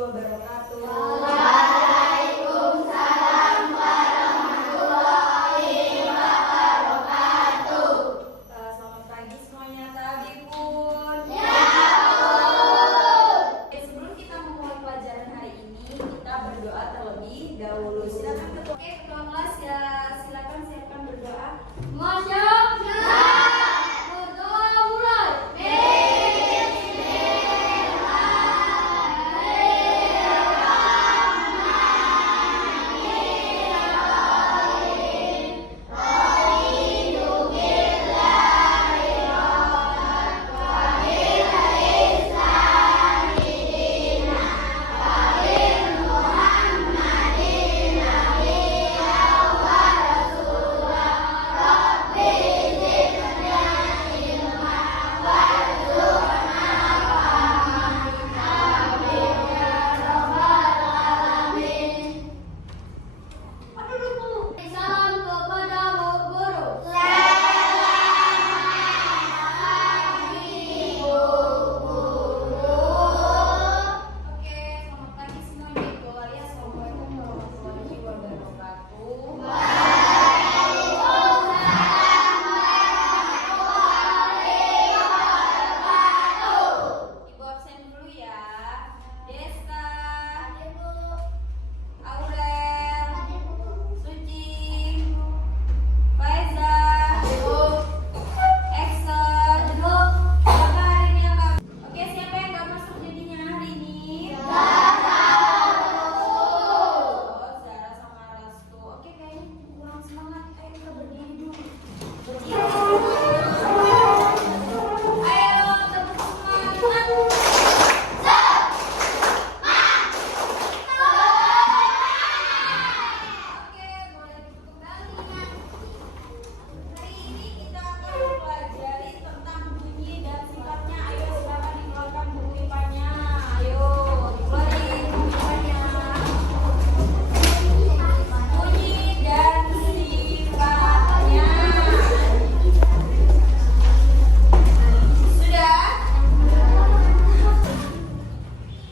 wabarakatuh. Waalaikumsalam warahmatullahi wabarakatuh. Selamat pagi semuanya, Tabipun. Ya. Sebelum kita memulai pelajaran hari ini, kita berdoa terlebih dahulu. Silakan ketua kelas ya, silakan siapkan berdoa. Berdoa mulai. Salam kepada guru. Oke, selamat pagi semuanya. Ibu Walia, assalamualaikum warahmatullahi wabarakatuh. Ibu absen dulu ya. Deska, Aurel, Suci, Faiza, Exxon. Siapa hari ini yang nggak? Oke, siapa yang nggak masuk jadinya hari ini? Oh, Zara sama Rastu. Oke, kayaknya kurang semangat. Ayo kita berdiri dulu. Berdiri. Ayo, tepuk semangat. Oke, boleh kembali. Hari ini kita akan mempelajari tentang bunyi dan sifatnya. Ayo silakan dikeluarkan buku IPA-nya. Ayo, dikeluarin buku IPA-nya. Bunyi dan sifatnya. Sudah?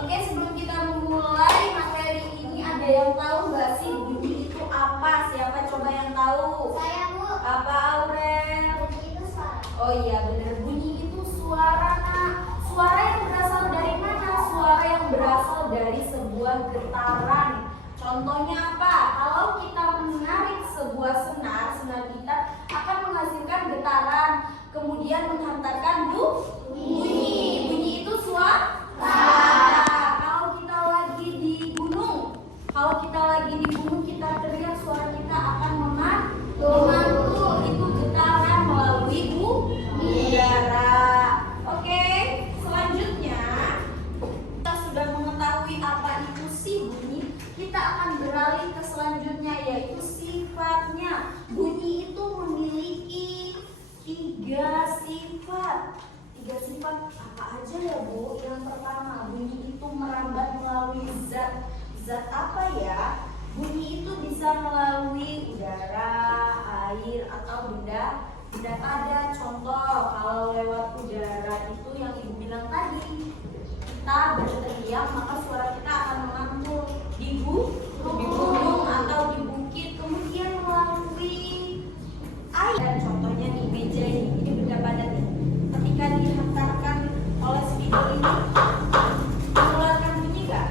Oke, sebelum kita memulai materi ini, ada yang tahu nggak sih bunyi itu apa? Siapa coba yang tahu? Saya Bu. Apa, Aurel? Itu suara. Oh iya benar, bunyi itu suara, Nak. Suara yang berasal dari mana? Suara yang berasal dari sebuah getaran. Contohnya apa? Kalau kita menarik sebuah senar, senar kita akan menghasilkan getaran, kemudian menghantarkan bunyi. Bunyi itu suara. Kalau kita lagi di gunung, kita teriak, suara kita akan memantul. Itu getaran melalui udara. Oke, selanjutnya kita sudah mengetahui apa itu si bunyi. Kita akan beralih ke selanjutnya, yaitu sifatnya. Bunyi itu memiliki tiga sifat. Tiga sifat apa aja ya Bu? Yang pertama, bunyi itu merambat melalui zat. Zat apa ya? Bunyi itu bisa melalui udara, air, atau benda padat. Contoh, kalau lewat udara itu yang Ibu bilang tadi, kita berteriak maka suara kita akan memantul di gunung atau di bukit. Kemudian melalui air. Contohnya nih, meja ini benda padat nih. Ketika dihantarkan oleh spidol ini, mengeluarkan bunyi nggak?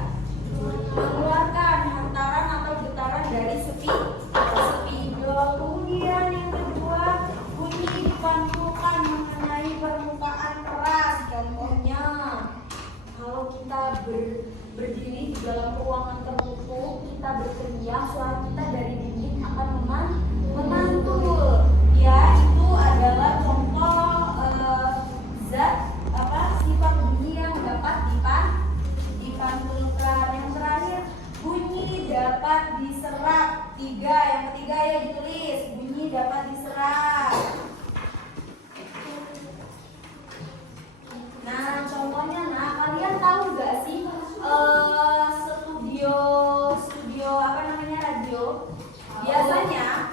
Mengeluarkan hantaran atau getaran dari spidol. Kemudian yang kedua, bunyi dipantulkan mengenai permukaan keras. Contohnya, kalau kita berdiri di dalam ruangan tertutup, kita berteriak, suara kita dari dinding akan memantul. Ya, itu adalah contoh zat sifat bunyi yang dapat dipantulkan. Yang terakhir, bunyi dapat diserap. Yang ketiga ya ditulis, bunyi dapat diserap. Nah, contohnya, kalian tahu nggak sih studio radio? Biasanya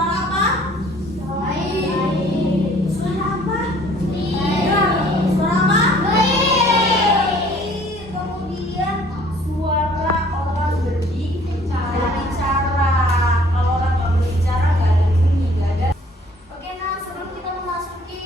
Suara apa? Suara apa? Suara apa? Kemudian suara orang berbicara. Kalau orang berbicara nggak ada bunyi, nggak ada. Oke, nah sebelum kita memasuki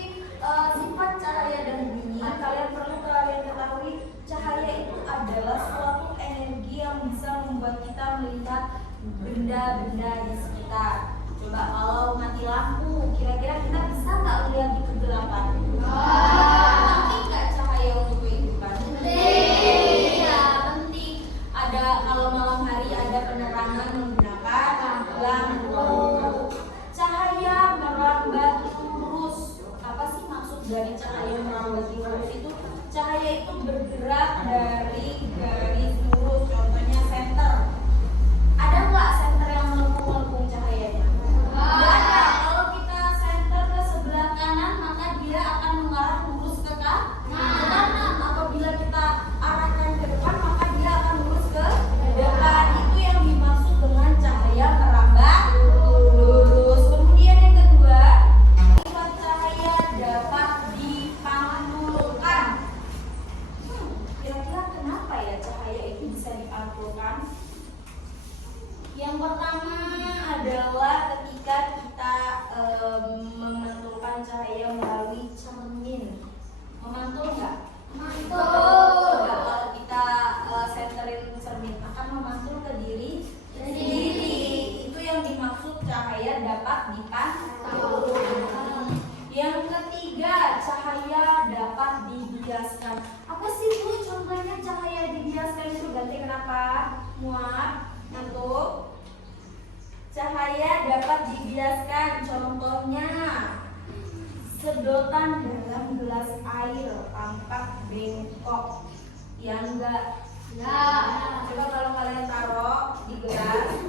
sifat cahaya dan bunyi, kalian ketahui cahaya itu adalah suatu energi yang bisa membuat kita melihat benda-benda di sekitar. Coba kalau mati lampu, kira-kira kita bisa nggak melihat di kegelapan? Penting nggak cahaya untuk kehidupan? Iya, penting. Ada kalau malam hari ada penerangan menggunakan lampu. Cahaya merambat lurus. Apa sih maksud dari cahaya merambat lurus itu? Cahaya itu bergerak dari garis lurus. Contohnya senter. Ada nggak senter yang melengkung-melengkung cahayanya? Nggak ada. Kalau kita senter ke sebelah kanan, maka dia akan mengarah lurus ke kanan. Apabila kita arahkan ke depan, maka dia akan lurus ke depan. Itu yang dimaksud dengan cahaya merambat lurus. Kemudian yang kedua, sifat cahaya dapat dipantulkan. Kira-kira kenapa ya cahaya itu bisa dipantulkan? Yang pertama adalah ketika kita memantulkan cahaya melalui cermin. Memantul nggak? Coba kalau kita senterin cermin akan memantul ke diri sendiri. Itu yang dimaksud cahaya dapat dipantulkan. Yang ketiga, cahaya dapat dibiaskan. Apa sih Bu contohnya cahaya dibiaskan itu? Ganti kenapa? Muat. Untuk cahaya dapat dibiaskan, contohnya sedotan dalam gelas air tampak bengkok, ya enggak? Coba kalau kalian taruh di gelas,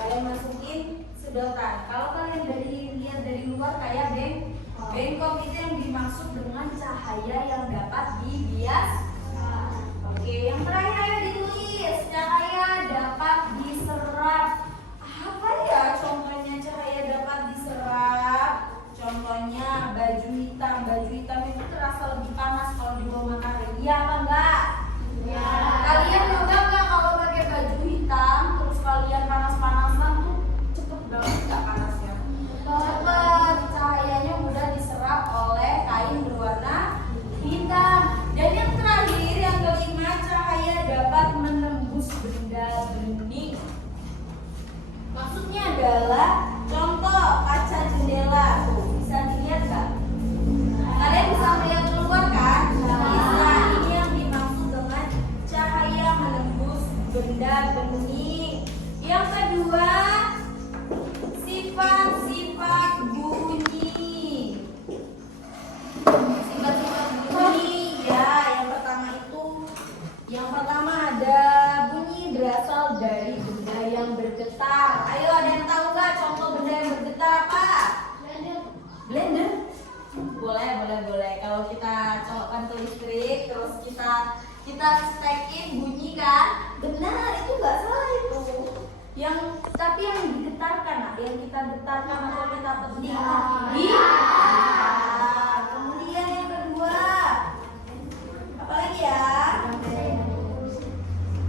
kalian masukin sedotan. Kalau kalian lihat dari luar kayak bengkok, itu yang dimaksud dengan cahaya yang dapat dibiaskan. Oke, yang terakhir ayo ditulis, cahaya dapat diserap. Apa ya contohnya cahaya dapat diserap? Contohnya baju hitam. Baju hitam itu terasa lebih panas kalau di bawah matahari. Iya apa enggak? Iya. Kalian coba nggak kalau pakai baju hitam terus kalian panas-panasan tuh cepet banget nggak panasnya? Cepet. Cahayanya mudah diserap oleh kain berwarna hitam. Dan yang terakhir, yang kelima, cahaya dapat menembus benda bening. Maksudnya adalah contoh kaca jendela. Tuh, bisa dilihat nggak? Kalian bisa melihat keluar kan? Bisa. Ini yang dimaksud dengan cahaya menembus benda bening. Yang kedua, sifat-sifat bunyi. Sifat-sifat bunyi. Yang pertama ada bunyi berasal dari benda yang bergetar. Ayo ada yang tahu nggak contoh benda yang bergetar apa? Blender. Boleh. Kalau kita colokkan ke listrik, terus kita stekin bunyi kan? Benar, itu nggak salah itu. Tapi yang digetarkan, yang kita getarkan atau kita petik. Kemudian yang kedua, apa lagi ya?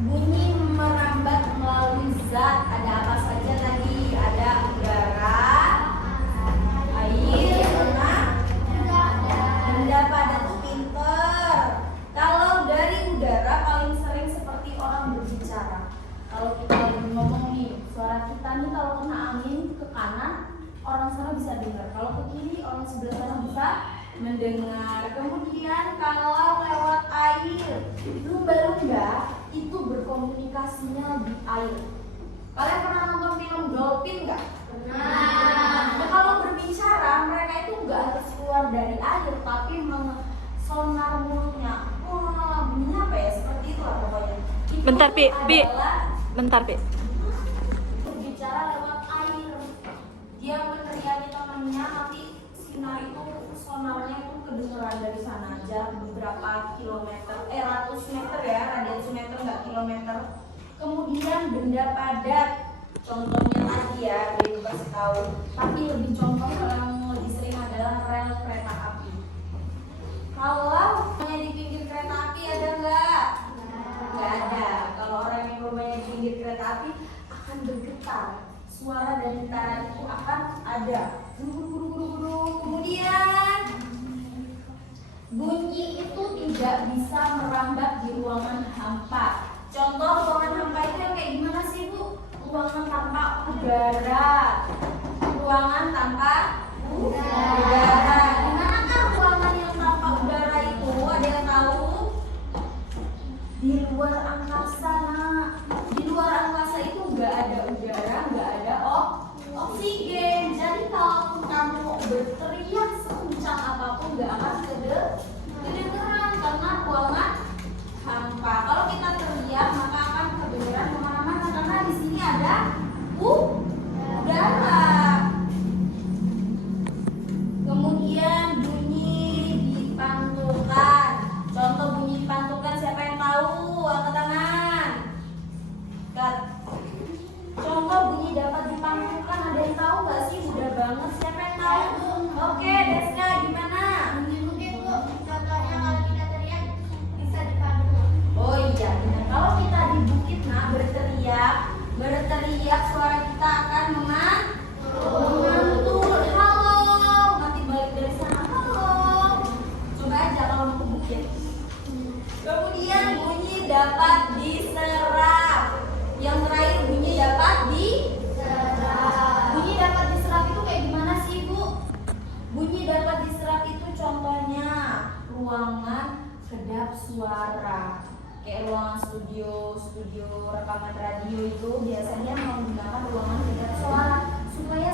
Bunyi merambat melalui zat. Ada apa saja tadi? Ada udara, air, sama benda padat. Tuh pinter. Kalau dari udara paling sering seperti orang berbicara. Kalau kita lagi ngomong nih, suara kita nih kalau kena angin ke kanan, orang sana bisa dengar. Kalau ke kiri, orang sebelah sana bisa mendengar. Kemudian kalau lewat air, lumba-lumba itu berkomunikasinya di air. Kalian pernah nonton film Dolphin nggak? Nah, kalau berbicara mereka itu nggak harus keluar dari air, tapi sonar mulutnya. Bunyinya apa ya? Seperti itu lah pokoknya. Bentar, Pi. Berbicara lewat air. Dia meneriaki temannya, nanti sinar itu sonarnya itu kedengeran dari sana aja beberapa kilometer, ratus meter ya, radius meter nggak kilometer. Kemudian benda padat Contohnya lagi ya, Dewi kasih tahu. Tapi lebih contoh yang lebih sering adalah rel kereta api. Kalau rumahnya di pinggir kereta api ada nggak? Nggak ada. Kalau orang yang rumahnya di pinggir kereta api akan bergetar. Suara dan getaran itu akan ada. Kemudian bunyi itu tidak bisa merambat di ruangan hampa. Contoh ruangan hampa itu yang kayak gimana sih, Bu? Ruangan tanpa udara. Ruangan tanpa udara. Gimana kan ruangan yang tanpa udara itu? Ada yang tahu? Di luar angkasa, Nak. Di luar angkasa itu nggak ada udara, nggak ada oksigen. Jadi kalau kamu berteriak sekencang apapun nggak akan kedengeran karena ruangan hampa. Kalau kita teriak maka akan kedengeran kemana-mana karena di sini ada udara. Kemudian bunyi dipantulkan. Contoh bunyi dipantulkan siapa yang tahu? Angkat tangan. Contoh bunyi dapat dipantulkan ada yang tahu nggak sih? Mudah banget. Siapa yang tahu? Oke, Deska gimana? Mungkin Bu, contohnya kalau kita teriak bisa dipantulkan. Oh iya, benar. Kalau kita di bukit berteriak suara kita akan memantul. Halo, nanti balik dari sana. Halo. Coba aja kalau mau ke bukit. Kemudian bunyi dapat diserap. Yang terakhir bunyi dapat diserap. Bunyi dapat diserap itu kayak gimana sih, Bu? Bunyi dapat diserap itu contohnya ruangan kedap suara. Kayak ruangan studio rekaman radio itu biasanya menggunakan ruangan kedap suara supaya